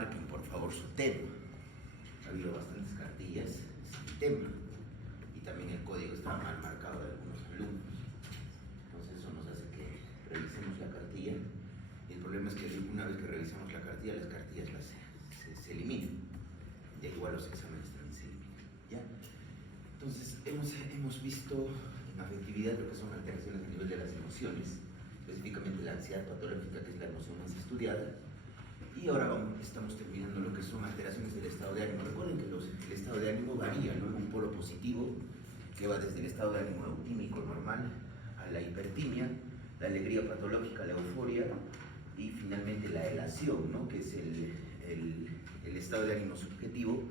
marquen por favor su tema. Ha habido bastantes cartillas sin tema y también el código está mal marcado de algunos alumnos. Entonces eso nos hace que revisemos la cartilla y el problema es que una vez que revisamos la cartilla, las cartillas se eliminan. Y igual los exámenes también se eliminan. ¿Ya? Entonces hemos visto en afectividad lo que son alteraciones a nivel de las emociones, específicamente la ansiedad patológica, que es la emoción más estudiada. Y ahora estamos terminando lo que son alteraciones del estado de ánimo. Recuerden que el estado de ánimo varía, ¿no? En un polo positivo, que va desde el estado de ánimo eutímico normal a la hipertimia, la alegría patológica, la euforia y finalmente la elación, ¿no? Que es el estado de ánimo subjetivo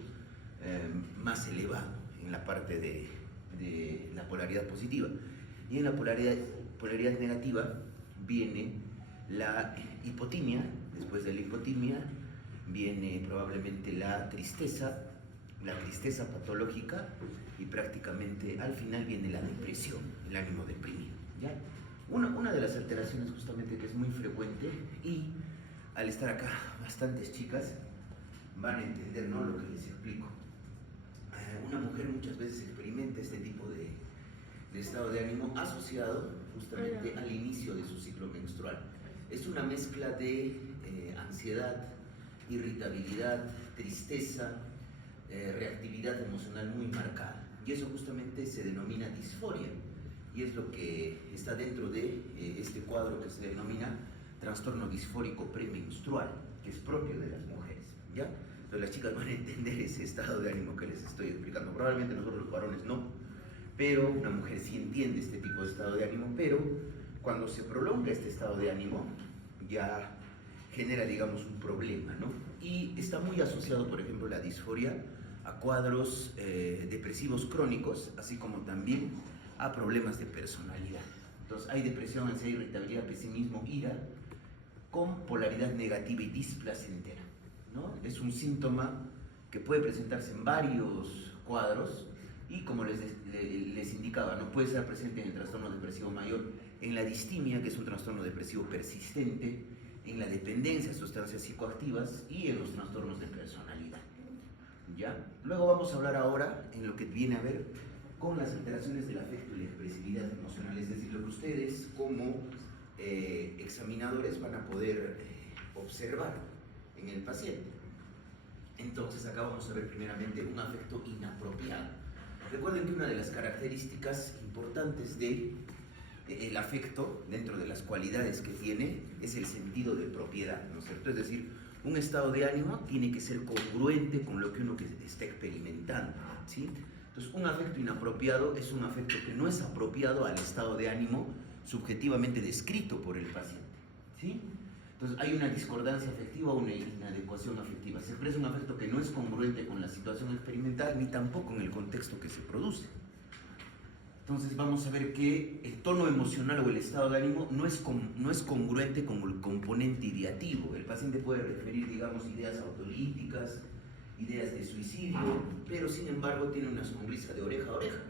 más elevado en la parte de la polaridad positiva. Y en la polaridad negativa viene la hipotimia. Después de la hipotimia viene probablemente la tristeza patológica y prácticamente al final viene la depresión, el ánimo deprimido. ¿Ya? Una de las alteraciones justamente que es muy frecuente y al estar acá bastantes chicas van a entender, ¿no?, lo que les explico. Una mujer muchas veces experimenta este tipo de estado de ánimo asociado justamente al inicio de su ciclo menstrual. Es una mezcla de ansiedad, irritabilidad, tristeza, reactividad emocional muy marcada. Y eso justamente se denomina disforia. Y es lo que está dentro de este cuadro que se denomina trastorno disfórico premenstrual, que es propio de las mujeres. ¿Ya? Entonces las chicas van a entender ese estado de ánimo que les estoy explicando. Probablemente nosotros los varones no, pero una mujer sí entiende este tipo de estado de ánimo, pero cuando se prolonga este estado de ánimo ya genera, digamos, un problema, ¿no? Y está muy asociado, por ejemplo, la disforia a cuadros depresivos crónicos, así como también a problemas de personalidad. Entonces hay depresión, ansiedad, irritabilidad, pesimismo, ira, con polaridad negativa y displacentera, ¿no? Es un síntoma que puede presentarse en varios cuadros y, como les indicaba, no puede estar presente en el trastorno depresivo mayor, en la distimia, que es un trastorno depresivo persistente, en la dependencia a sustancias psicoactivas y en los trastornos de personalidad. ¿Ya? Luego vamos a hablar ahora en lo que viene a ver con las alteraciones del afecto y la expresividad emocional, es decir, lo que ustedes como examinadores van a poder observar en el paciente. Entonces acá vamos a ver primeramente un afecto inapropiado. Recuerden que una de las características importantes del afecto, dentro de las cualidades que tiene, es el sentido de propiedad, ¿no es cierto? Es decir, un estado de ánimo tiene que ser congruente con lo que uno está experimentando, ¿sí? Entonces, un afecto inapropiado es un afecto que no es apropiado al estado de ánimo subjetivamente descrito por el paciente, ¿sí? Entonces, hay una discordancia afectiva o una inadecuación afectiva. Se expresa un afecto que no es congruente con la situación experimental ni tampoco en el contexto que se produce. Entonces vamos a ver que el tono emocional o el estado de ánimo no es congruente con el componente ideativo. El paciente puede referir, digamos, ideas autolíticas, ideas de suicidio, pero sin embargo tiene una sonrisa de oreja a oreja.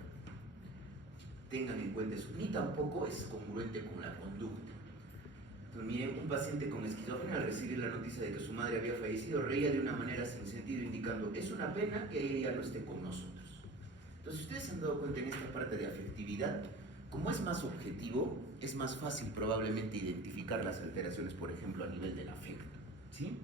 Tengan en cuenta eso. Ni tampoco es congruente con la conducta. Entonces, miren, un paciente con esquizofrenia, al recibir la noticia de que su madre había fallecido, reía de una manera sin sentido, indicando: es una pena que ella no esté con nosotros. Entonces, ustedes se han dado cuenta en esta parte de afectividad, como es más objetivo, es más fácil probablemente identificar las alteraciones, por ejemplo, a nivel del afecto, ¿sí?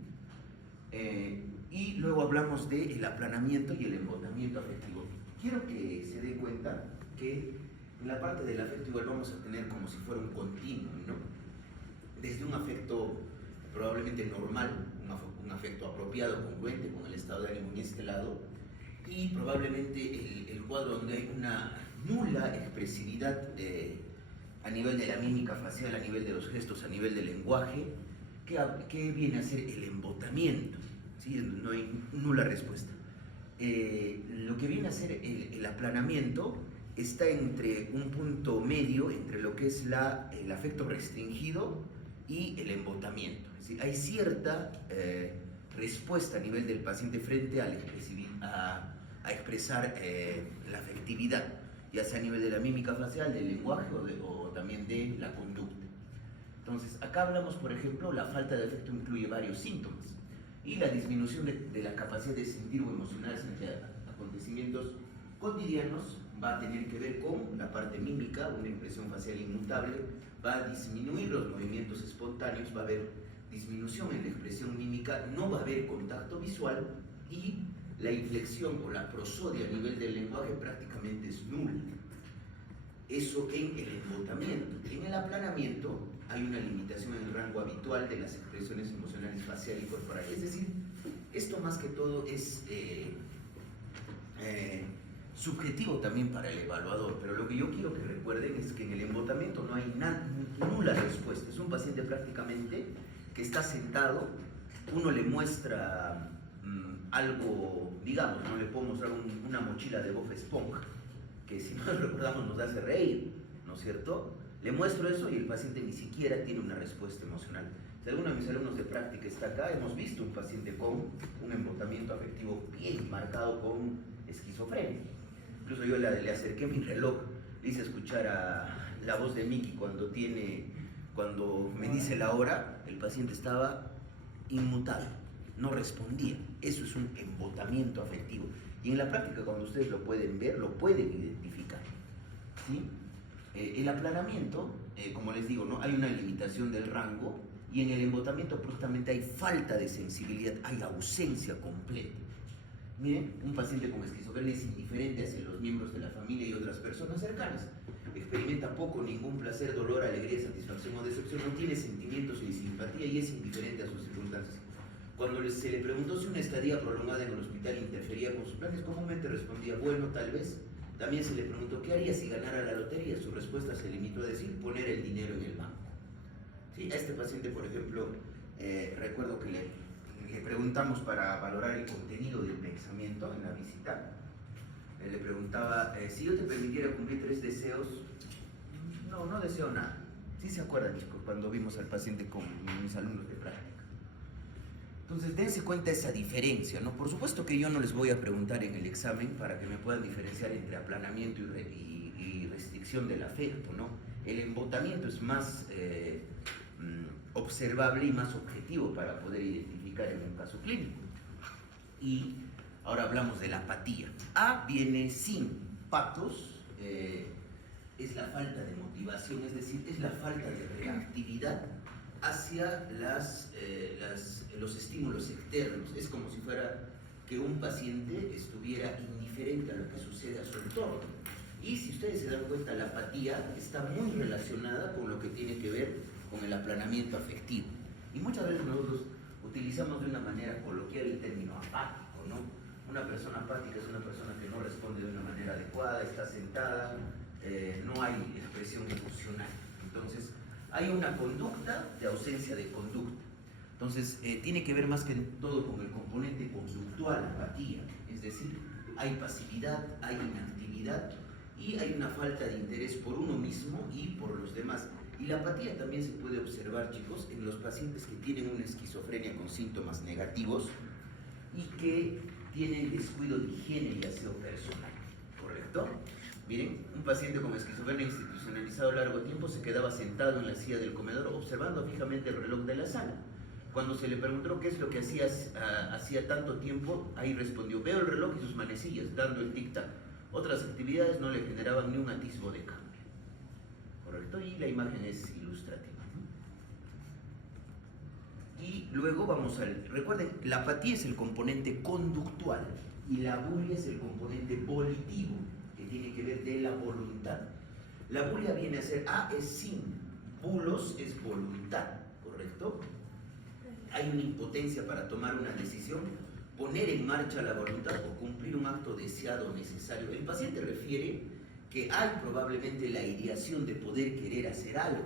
Y luego hablamos del aplanamiento y el embotamiento afectivo. Quiero que se den cuenta que en la parte del afecto igual vamos a tener como si fuera un continuo, ¿no? Desde un afecto probablemente normal, un afecto apropiado, congruente con el estado de ánimo en este lado, y probablemente el cuadro donde hay una nula expresividad a nivel de la mímica facial, a nivel de los gestos, a nivel del lenguaje, que viene a ser el embotamiento, ¿sí? No hay nula respuesta. Lo que viene a ser el aplanamiento está entre un punto medio entre lo que es el afecto restringido y el embotamiento. Es decir, hay cierta respuesta a nivel del paciente frente a expresar la afectividad, ya sea a nivel de la mímica facial, del lenguaje o también de la conducta. Entonces, acá hablamos, por ejemplo, la falta de afecto incluye varios síntomas. y la disminución de la capacidad de sentir o emocionarse ante acontecimientos cotidianos va a tener que ver con la parte mímica, una impresión facial inmutable, va a disminuir los movimientos espontáneos, va a haber disminución en la expresión mímica, no va a haber contacto visual y la inflexión o la prosodia a nivel del lenguaje prácticamente es nula. Eso en el embotamiento. En el aplanamiento hay una limitación en el rango habitual de las expresiones emocionales facial y corporal. Es decir, esto más que todo es subjetivo también para el evaluador, pero lo que yo quiero que recuerden es que en el embotamiento no hay nula respuesta. Es un paciente prácticamente que está sentado, uno le muestra algo, digamos, no le puedo mostrar una mochila de Bob Esponja, que si mal recordamos nos hace reír, ¿no es cierto? Le muestro eso y el paciente ni siquiera tiene una respuesta emocional. Si alguno de mis alumnos de práctica está acá, hemos visto un paciente con un embotamiento afectivo bien marcado con esquizofrenia. Incluso yo le acerqué mi reloj, le hice escuchar a la voz de Mickey cuando me dice la hora, el paciente estaba inmutable, no respondía. Eso es un embotamiento afectivo. Y en la práctica, cuando ustedes lo pueden ver, lo pueden identificar, ¿sí? El aplanamiento, como les digo, ¿no? Hay una limitación del rango, y en el embotamiento justamente hay falta de sensibilidad, hay ausencia completa. Miren, un paciente con esquizofrenia es indiferente hacia los miembros de la familia y otras personas cercanas. Experimenta poco, ningún placer, dolor, alegría, satisfacción o decepción, no tiene sentimientos ni simpatía y es indiferente a sus circunstancias. Cuando se le preguntó si una estadía prolongada en el hospital interfería con sus planes, comúnmente respondía, bueno, tal vez. También se le preguntó qué haría si ganara la lotería. Su respuesta se limitó a decir, poner el dinero en el banco. ¿Sí? A este paciente, por ejemplo, recuerdo que le preguntamos para valorar el contenido del pensamiento en la visita. Le preguntaba, si yo te permitiera cumplir 3 deseos, no deseo nada. ¿Sí se acuerdan, chicos, cuando vimos al paciente con mis alumnos de práctica? Entonces, dense cuenta esa diferencia, ¿no? Por supuesto que yo no les voy a preguntar en el examen para que me puedan diferenciar entre aplanamiento y restricción del afecto, ¿no? El embotamiento es más observable y más objetivo para poder identificar en un caso clínico. Y ahora hablamos de la apatía. A viene sin patos, es la falta de motivación, es decir, es la falta de reactividad hacia los estímulos externos. Es como si fuera que un paciente estuviera indiferente a lo que sucede a su entorno. Y si ustedes se dan cuenta, la apatía está muy relacionada con lo que tiene que ver con el aplanamiento afectivo. Y muchas veces nosotros utilizamos de una manera coloquial el término apático, ¿no? Una persona apática es una persona que no responde de una manera adecuada, está sentada, no hay expresión emocional. Entonces, hay una conducta de ausencia de conducta. Entonces, tiene que ver más que todo con el componente conductual, apatía. Es decir, hay pasividad, hay inactividad y hay una falta de interés por uno mismo y por los demás. Y la apatía también se puede observar, chicos, en los pacientes que tienen una esquizofrenia con síntomas negativos y que tienen descuido de higiene y aseo personal, ¿correcto? Miren, un paciente con esquizofrenia institucionalizado a largo tiempo se quedaba sentado en la silla del comedor observando fijamente el reloj de la sala. Cuando se le preguntó qué es lo que hacía tanto tiempo, ahí respondió, veo el reloj y sus manecillas, dando el tic-tac. Otras actividades no le generaban ni un atisbo de cambio. ¿Correcto? Y la imagen es ilustrativa, ¿no? Y luego vamos recuerden, la apatía es el componente conductual y la abulia es el componente volitivo, que tiene que ver de la voluntad. La abulia viene a ser, es sin, bulos es voluntad, ¿correcto? Hay una impotencia para tomar una decisión, poner en marcha la voluntad o cumplir un acto deseado o necesario. El paciente refiere que hay probablemente la ideación de poder querer hacer algo.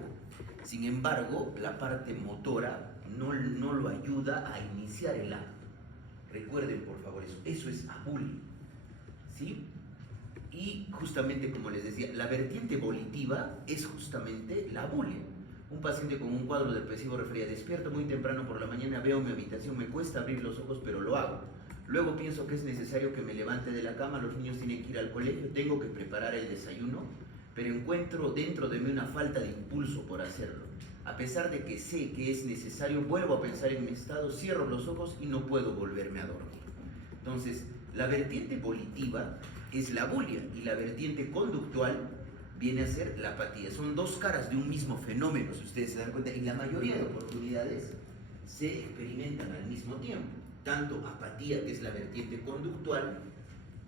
Sin embargo, la parte motora no lo ayuda a iniciar el acto. Recuerden, por favor, eso es abulia, ¿sí? Y justamente, como les decía, la vertiente volitiva es justamente la abulia. Un paciente con un cuadro depresivo refería, despierto muy temprano por la mañana, veo mi habitación, me cuesta abrir los ojos, pero lo hago. Luego pienso que es necesario que me levante de la cama, los niños tienen que ir al colegio, tengo que preparar el desayuno, pero encuentro dentro de mí una falta de impulso por hacerlo. A pesar de que sé que es necesario, vuelvo a pensar en mi estado, cierro los ojos y no puedo volverme a dormir. Entonces, la vertiente volitiva es la bulia y la vertiente conductual viene a ser la apatía. Son dos caras de un mismo fenómeno, si ustedes se dan cuenta. En la mayoría de oportunidades se experimentan al mismo tiempo, tanto apatía, que es la vertiente conductual,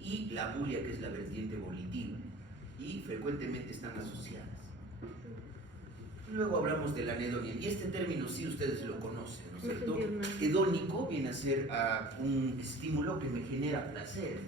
y la bulia, que es la vertiente volitiva, y frecuentemente están asociadas. Luego hablamos de la anedonia, y este término sí ustedes lo conocen, ¿no es cierto? Hedónico viene a ser un estímulo que me genera placer.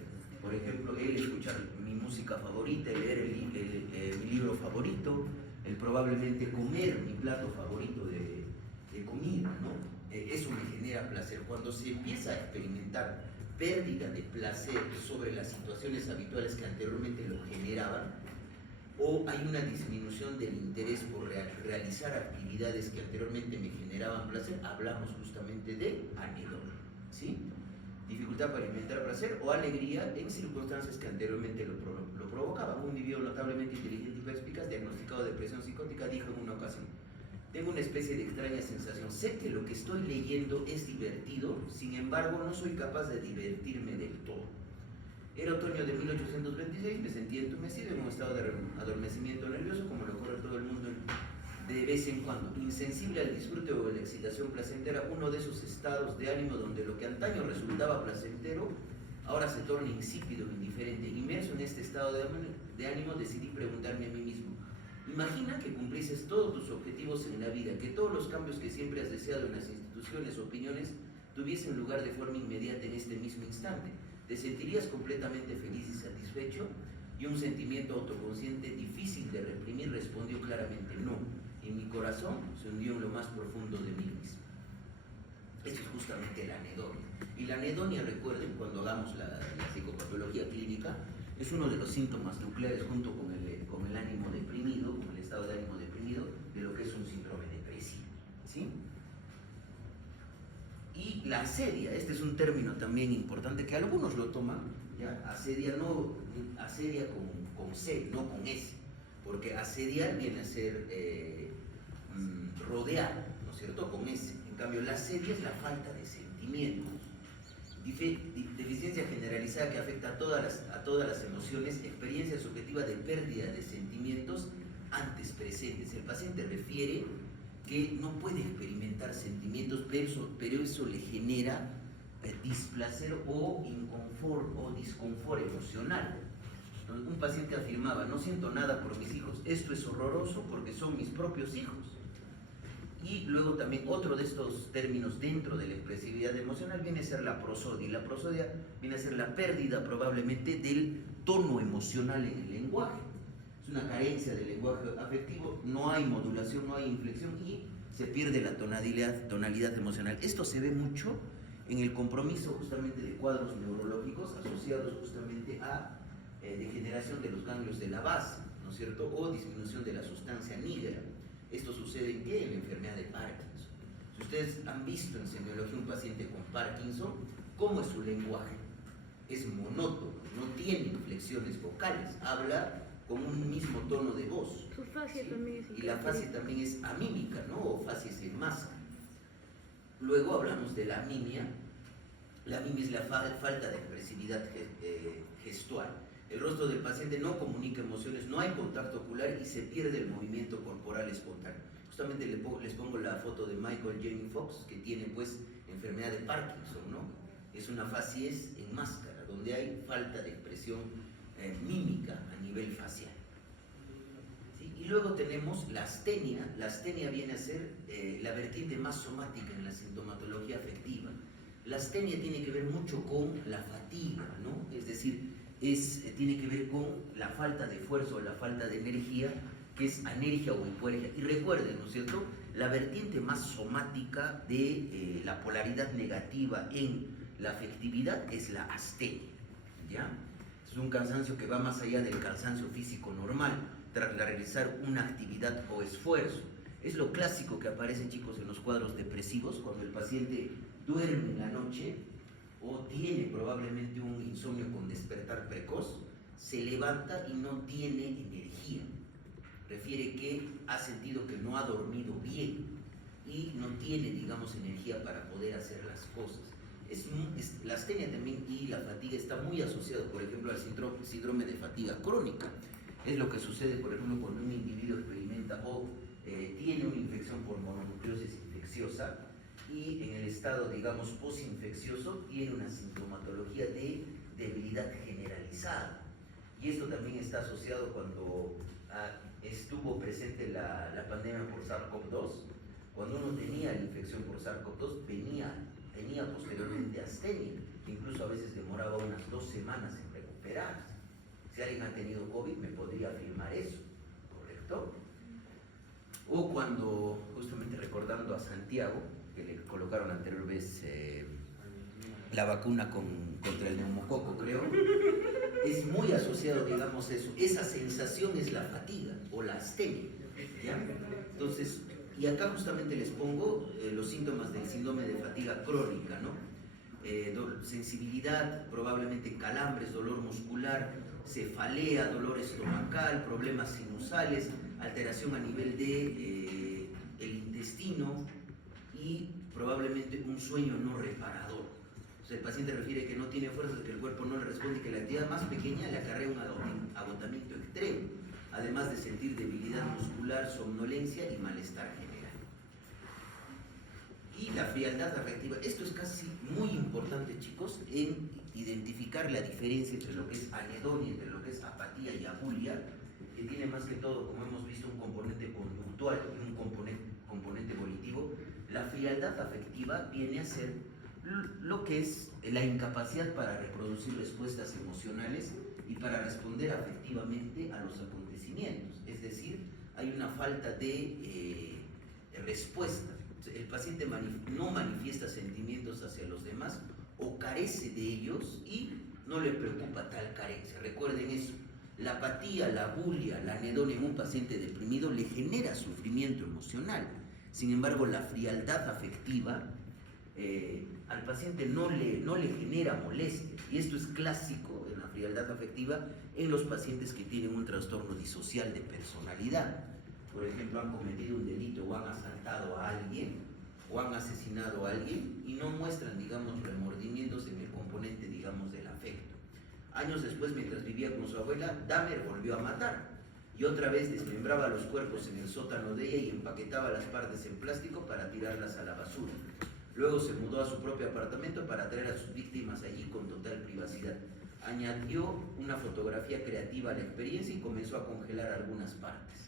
Por ejemplo, el escuchar mi música favorita, el leer mi libro favorito, el probablemente comer mi plato favorito de comida, ¿no? Eso me genera placer. Cuando se empieza a experimentar pérdida de placer sobre las situaciones habituales que anteriormente lo generaban, o hay una disminución del interés por realizar actividades que anteriormente me generaban placer, hablamos justamente de anedonia, ¿sí? Dificultad para experimentar placer o alegría en circunstancias que anteriormente lo provocaban. Un individuo notablemente inteligente y perspicaz, diagnosticado de depresión psicótica, dijo en una ocasión: tengo una especie de extraña sensación, sé que lo que estoy leyendo es divertido, sin embargo no soy capaz de divertirme del todo. Era otoño de 1826, me sentía entumecido en un estado de adormecimiento nervioso, como le ocurre a todo el mundo de vez en cuando, insensible al disfrute o a la excitación placentera, uno de esos estados de ánimo donde lo que antaño resultaba placentero, ahora se torna insípido e indiferente. Inmerso en este estado de ánimo, decidí preguntarme a mí mismo: imagina que cumplieses todos tus objetivos en la vida, que todos los cambios que siempre has deseado en las instituciones o opiniones tuviesen lugar de forma inmediata en este mismo instante. ¿Te sentirías completamente feliz y satisfecho? Y un sentimiento autoconsciente difícil de reprimir respondió claramente no. Y mi corazón se hundió en lo más profundo de mí mismo. Esto es justamente la anedonia. Y la anedonia, recuerden, cuando hagamos la psicopatología clínica, es uno de los síntomas nucleares junto con el ánimo deprimido, con el estado de ánimo deprimido, de lo que es un síndrome depresivo, ¿sí? Y la asedia, este es un término también importante que algunos lo toman, ¿ya? Asedia con C, no con S, porque asediar viene a ser rodear, ¿no es cierto?, con S. En cambio, la asedia es la falta de sentimientos. Deficiencia generalizada que afecta a todas las emociones, experiencia subjetiva de pérdida de sentimientos antes presentes. El paciente refiere que no puede experimentar sentimientos, pero eso le genera displacer o inconfort o disconfort emocional. Entonces, un paciente afirmaba: no siento nada por mis hijos, esto es horroroso porque son mis propios hijos. Y luego también otro de estos términos dentro de la expresividad emocional viene a ser la prosodia. Y la prosodia viene a ser la pérdida probablemente del tono emocional en el lenguaje. Es una carencia del lenguaje afectivo, no hay modulación, no hay inflexión y se pierde la tonalidad emocional. Esto se ve mucho en el compromiso justamente de cuadros neurológicos asociados justamente a degeneración de los ganglios de la base, ¿no es cierto?, o disminución de la sustancia nígera. Esto sucede ¿en qué? En la enfermedad de Parkinson. Si ustedes han visto en semiología un paciente con Parkinson, ¿cómo es su lenguaje? Es monótono, no tiene inflexiones vocales, habla con un mismo tono de voz. Su fascia, ¿sí?, también es. Y la fascia también es amímica, ¿no? O fascia en masa. Luego hablamos de la amimia. La amimia es la falta de expresividad gestual. El rostro del paciente no comunica emociones, no hay contacto ocular y se pierde el movimiento corporal espontáneo. Justamente les pongo la foto de Michael J. Fox, que tiene pues enfermedad de Parkinson, ¿no? Es una facies en máscara, donde hay falta de expresión mímica a nivel facial. ¿Sí? Y luego tenemos la astenia. La astenia viene a ser la vertiente más somática en la sintomatología afectiva. La astenia tiene que ver mucho con la fatiga, ¿no? Es decir, tiene que ver con la falta de esfuerzo o la falta de energía, que es anergia o hipoergia. Y recuerden, ¿no es cierto?, la vertiente más somática de la polaridad negativa en la afectividad es la astenia, ¿ya? Es un cansancio que va más allá del cansancio físico normal, tras realizar una actividad o esfuerzo. Es lo clásico que aparece, chicos, en los cuadros depresivos, cuando el paciente duerme en la noche o tiene probablemente un insomnio con despertar precoz, se levanta y no tiene energía. refiere que ha sentido que no ha dormido bien y no tiene, digamos, energía para poder hacer las cosas. La astenia también y la fatiga está muy asociado, por ejemplo, al síndrome de fatiga crónica. Es lo que sucede, por ejemplo, cuando un individuo experimenta o tiene una infección por mononucleosis infecciosa y en el estado, digamos, posinfeccioso tiene una sintomatología de debilidad generalizada. Y esto también está asociado cuando estuvo presente la pandemia por SARS-CoV-2. Cuando uno tenía la infección por SARS-CoV-2, tenía posteriormente astenia, que incluso a veces demoraba unas 2 semanas en recuperarse. Si alguien ha tenido COVID, me podría afirmar eso, ¿correcto? O cuando, justamente recordando a Santiago, que le colocaron la anterior vez la vacuna contra el neumococo, creo, es muy asociado, digamos, eso. Esa sensación es la fatiga o la astenia, ¿ya? Entonces, y acá justamente les pongo los síntomas del síndrome de fatiga crónica, ¿no? Sensibilidad, probablemente calambres, dolor muscular, cefalea, dolor estomacal, problemas sinusales, alteración a nivel de el intestino y probablemente un sueño no reparador. O sea, el paciente refiere que no tiene fuerzas, que el cuerpo no le responde, que la actividad más pequeña le acarrea un agotamiento extremo, además de sentir debilidad muscular, somnolencia y malestar general. Y la frialdad afectiva, esto es casi muy importante, chicos, en identificar la diferencia entre lo que es anedonia, entre lo que es apatía y abulia, que tiene más que todo, como hemos visto, un componente conductual y un componente volitivo. La frialdad afectiva viene a ser lo que es la incapacidad para reproducir respuestas emocionales y para responder afectivamente a los acontecimientos. Es decir, hay una falta de respuesta. El paciente no manifiesta sentimientos hacia los demás o carece de ellos y no le preocupa tal carencia. Recuerden eso. La apatía, la abulia, la anedonia en un paciente deprimido le genera sufrimiento emocional. Sin embargo, la frialdad afectiva al paciente no le genera molestia. Y esto es clásico en la frialdad afectiva en los pacientes que tienen un trastorno disocial de personalidad. Por ejemplo, han cometido un delito o han asaltado a alguien o han asesinado a alguien y no muestran, digamos, remordimientos en el componente, digamos, del afecto. Años después, mientras vivía con su abuela, Dahmer volvió a matar y otra vez desmembraba los cuerpos en el sótano de ella y empaquetaba las partes en plástico para tirarlas a la basura. Luego se mudó a su propio apartamento para traer a sus víctimas allí con total privacidad. Añadió una fotografía creativa a la experiencia y comenzó a congelar algunas partes.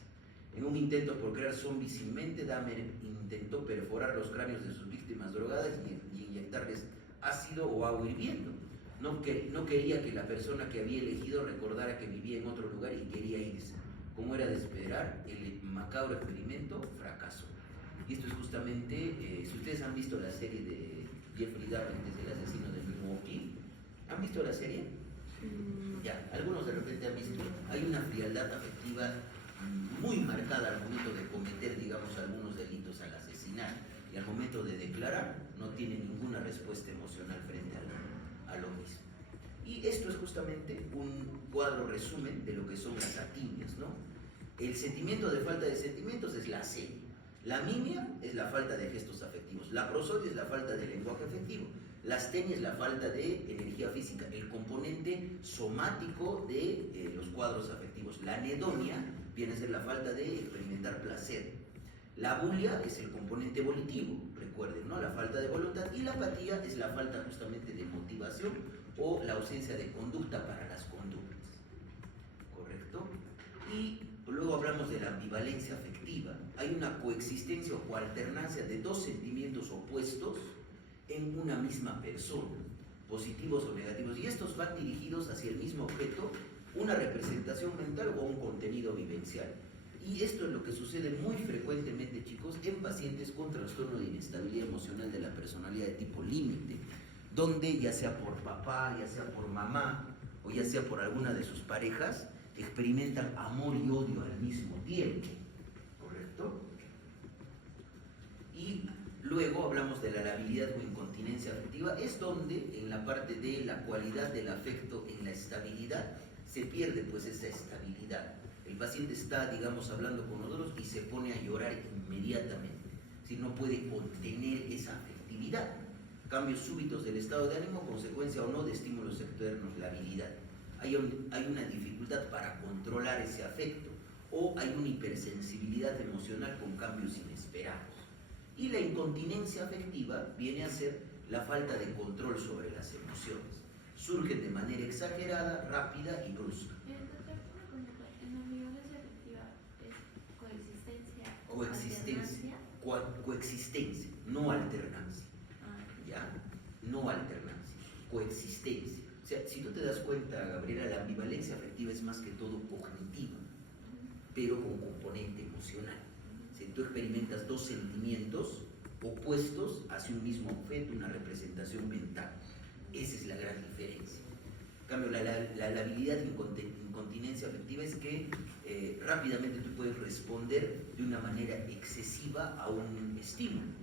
En un intento por crear zombies sin mente, Dahmer intentó perforar los cráneos de sus víctimas drogadas y inyectarles ácido o agua hirviendo. No quería que la persona que había elegido recordara que vivía en otro lugar y quería irse. Como era de esperar, el macabro experimento fracasó. Y esto es justamente, si ustedes han visto la serie de Jeffrey Dahmer, que es el asesino de Milwaukee, ¿han visto la serie? Ya, algunos de repente han visto. Hay una frialdad afectiva muy marcada al momento de cometer, digamos, algunos delitos al asesinar, y al momento de declarar no tiene ninguna respuesta emocional frente a lo mismo. Y esto es justamente un cuadro resumen de lo que son las atimias, ¿no? El sentimiento de falta de sentimientos es la astenia. La mimia es la falta de gestos afectivos. La prosodia es la falta de lenguaje afectivo. La astenia es la falta de energía física, el componente somático de los cuadros afectivos. La anedonia viene a ser la falta de experimentar placer. La abulia es el componente volitivo, recuerden, ¿no? La falta de voluntad. Y la apatía es la falta justamente de motivación o la ausencia de conducta para las conductas. ¿Correcto? Y luego hablamos de la ambivalencia afectiva. Hay una coexistencia o coalternancia de dos sentimientos opuestos en una misma persona, positivos o negativos, y estos van dirigidos hacia el mismo objeto, una representación mental o un contenido vivencial. Y esto es lo que sucede muy frecuentemente, chicos, en pacientes con trastorno de inestabilidad emocional de la personalidad de tipo límite, donde ya sea por papá, ya sea por mamá o ya sea por alguna de sus parejas, experimentan amor y odio al mismo tiempo, ¿correcto? Y luego hablamos de la labilidad o incontinencia afectiva, es donde en la parte de la cualidad del afecto, en la estabilidad, se pierde pues esa estabilidad. El paciente está, digamos, hablando con nosotros y se pone a llorar inmediatamente. Si no puede contener esa afectividad. Cambios súbitos del estado de ánimo, consecuencia o no de estímulos externos, la habilidad. Hay una dificultad para controlar ese afecto o hay una hipersensibilidad emocional con cambios inesperados. Y la incontinencia afectiva viene a ser la falta de control sobre las emociones. Surgen de manera exagerada, rápida y brusca. En la violencia afectiva es coexistencia. Coexistencia, no alternancia. ¿Ya? No alternancia, coexistencia. O sea, si tú te das cuenta, Gabriela, la ambivalencia afectiva es más que todo cognitiva, pero con componente emocional. Si tú experimentas dos sentimientos opuestos hacia un mismo objeto, una representación mental. Esa es la gran diferencia. En cambio, la habilidad de incontinencia afectiva es que rápidamente tú puedes responder de una manera excesiva a un estímulo.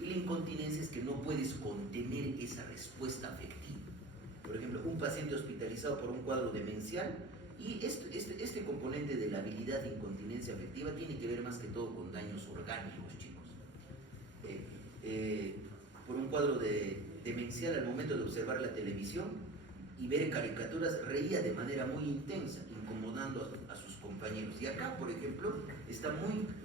Y la incontinencia es que no puedes contener esa respuesta afectiva. Por ejemplo, un paciente hospitalizado por un cuadro demencial, y este componente de la habilidad de incontinencia afectiva tiene que ver más que todo con daños orgánicos, chicos. Por un cuadro demencial, al momento de observar la televisión y ver caricaturas, reía de manera muy intensa, incomodando a sus compañeros. Y acá, por ejemplo, está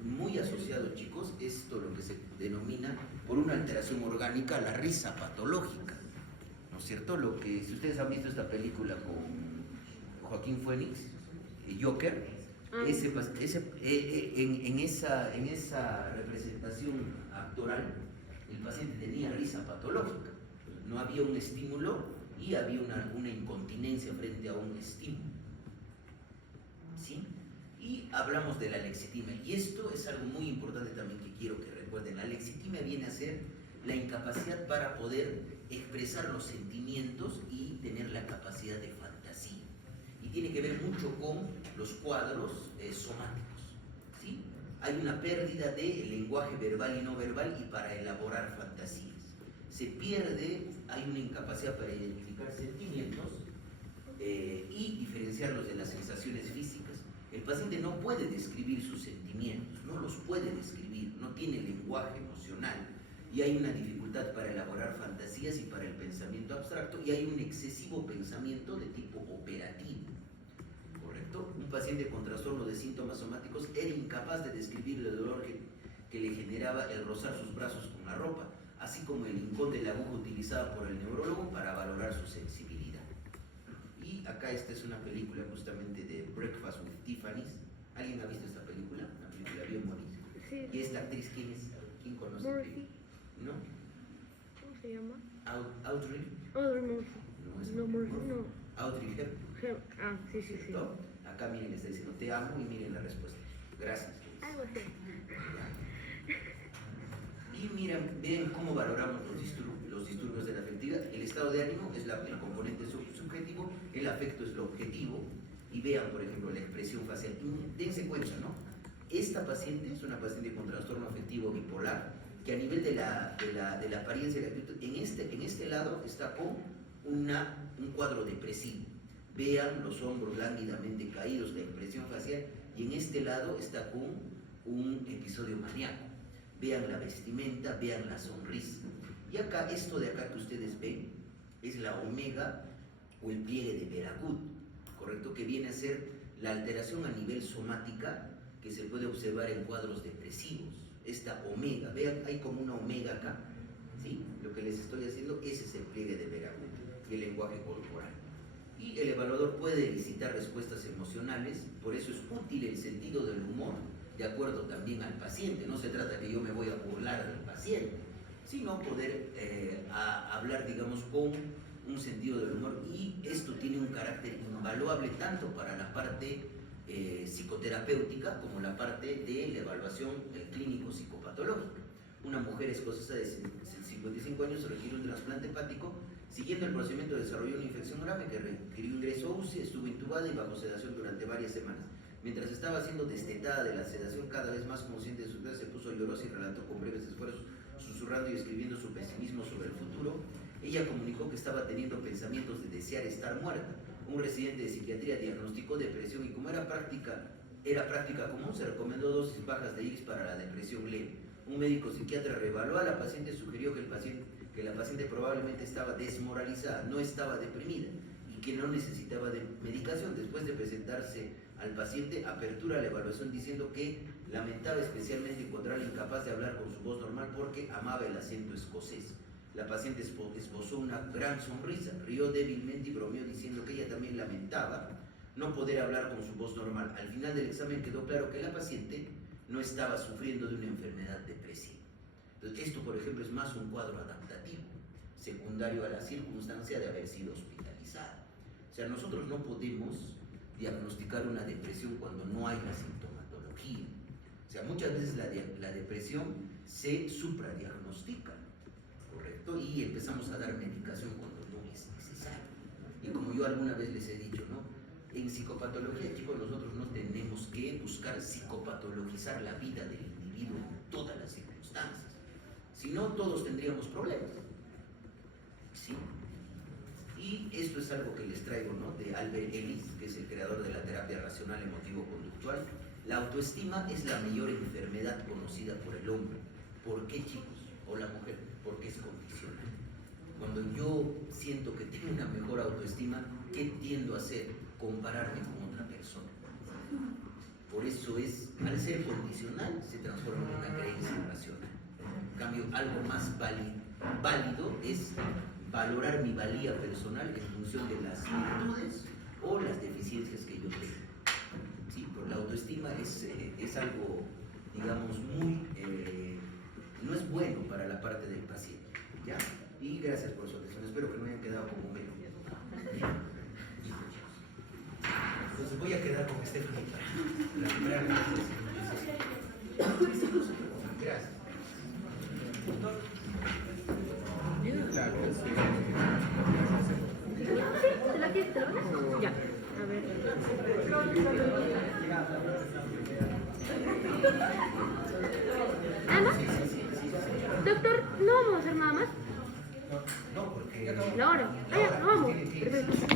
muy asociado, chicos, esto lo que se denomina por una alteración orgánica, la risa patológica, ¿no es cierto? Lo que, si ustedes han visto esta película con Joaquín Phoenix, Joker, en esa representación actoral, el paciente tenía risa patológica, no había un estímulo y había una incontinencia frente a un estímulo. ¿Sí? Y hablamos de la lexitimia, y esto es algo muy importante también que quiero que recuerden. La lexitimia viene a ser la incapacidad para poder expresar los sentimientos y tener la capacidad de fantasía. Y tiene que ver mucho con los cuadros somáticos. ¿Sí? Hay una pérdida de lenguaje verbal y no verbal y para elaborar fantasías. Se pierde, hay una incapacidad para identificar sentimientos y diferenciarlos de las sensaciones físicas. El paciente no puede describir sus sentimientos, no los puede describir, no tiene lenguaje emocional y hay una dificultad para elaborar fantasías y para el pensamiento abstracto y hay un excesivo pensamiento de tipo operativo. ¿Correcto? Un paciente con trastorno de síntomas somáticos era incapaz de describir el dolor que le generaba el rozar sus brazos con la ropa, así como el hincón de la aguja utilizada por el neurólogo para valorar su sensibilidad. Y acá esta es una película justamente de Breakfast with Tiffany's. ¿Alguien ha visto esta película? Una película bien bonita. Sí. ¿Y esta actriz quién es? ¿Quién conoce? Murphy. ¿No? ¿Cómo se llama? Audrey. Audrey Murphy. No, es No, Murphy, no. Audrey Hepburn. Sí, sí, sí. ¿Cierto? Acá miren, le está diciendo te amo y miren la respuesta. Gracias. Algo así. Y miren, vean cómo valoramos los disturbios de la afectividad. El estado de ánimo es el componente subjetivo, el afecto es lo objetivo. Y vean, por ejemplo, la expresión facial. Dense cuenta, ¿no? Esta paciente es una paciente con trastorno afectivo bipolar, que a nivel de la apariencia de la actitud, en este lado está con un cuadro depresivo. Vean los hombros lánguidamente caídos, la expresión facial, y en este lado está con un episodio maníaco. Vean la vestimenta, vean la sonrisa. Y acá, esto de acá que ustedes ven, es la omega o el pliegue de Veragut, ¿correcto? Que viene a ser la alteración a nivel somática que se puede observar en cuadros depresivos. Esta omega, vean, hay como una omega acá, ¿sí? Lo que les estoy haciendo, ese es el pliegue de Veragut y el lenguaje corporal. Y el evaluador puede elicitar respuestas emocionales, por eso es útil el sentido del humor, de acuerdo también al paciente. No se trata que yo me voy a burlar del paciente, sino poder hablar, digamos, con un sentido del humor, y esto tiene un carácter invaluable tanto para la parte psicoterapéutica como la parte de la evaluación clínico-psicopatológica. Una mujer escocesa de 55 años requiere un trasplante hepático. Siguiendo el procedimiento desarrolló una infección grave que requirió ingreso a UCI, estuvo intubada y bajo sedación durante varias semanas. Mientras estaba siendo destetada de la sedación, cada vez más consciente de su vida, se puso llorosa y relató con breves esfuerzos, susurrando y escribiendo su pesimismo sobre el futuro. Ella comunicó que estaba teniendo pensamientos de desear estar muerta. Un residente de psiquiatría diagnosticó depresión y como era práctica era práctica común, se recomendó dosis bajas de X para la depresión leve. Un médico psiquiatra reevaluó a la paciente, sugirió que la paciente probablemente estaba desmoralizada, no estaba deprimida y que no necesitaba de medicación. Después de presentarse al paciente, apertura la evaluación diciendo que lamentaba especialmente encontrarla incapaz de hablar con su voz normal porque amaba el acento escocés. La paciente esbozó una gran sonrisa, rió débilmente y bromeó diciendo que ella también lamentaba no poder hablar con su voz normal. Al final del examen quedó claro que la paciente no estaba sufriendo de una enfermedad depresiva. Entonces, esto, por ejemplo, es más un cuadro adaptativo, secundario a la circunstancia de haber sido hospitalizada. O sea, nosotros no podemos diagnosticar una depresión cuando no hay la sintomatología. O sea, muchas veces la depresión se supradiagnostica, ¿correcto? Y empezamos a dar medicación cuando no es necesario. Y como yo alguna vez les he dicho, ¿no? En psicopatología, chicos, nosotros no tenemos que buscar psicopatologizar la vida del individuo en todas las circunstancias. Si no, todos tendríamos problemas. ¿Sí? Y esto es algo que les traigo, ¿no? De Albert Ellis, que es el creador de la terapia racional emotivo-conductual. La autoestima es la mayor enfermedad conocida por el hombre. ¿Por qué, chicos? O la mujer, porque es condicional. Cuando yo siento que tengo una mejor autoestima, ¿qué tiendo a hacer? Compararme con otra persona. Por eso al ser condicional, se transforma en una creencia irracional. En cambio, algo más válido es valorar mi valía personal en función de las virtudes o las deficiencias que yo tengo. ¿Sí? Pero la autoestima es algo, digamos, no es bueno para la parte del paciente. ¿Ya? Y gracias por su atención. Espero que no hayan quedado como menos. Entonces voy a quedar con Stephanie para la primera clase. Gracias. ¿Te la quieres? ¿Te la vas? Ya. A ver. ¿Nada más? Doctor, ¿no vamos a hacer nada más? No, porque... La hora. Ah, ya, no vamos. Perfecto.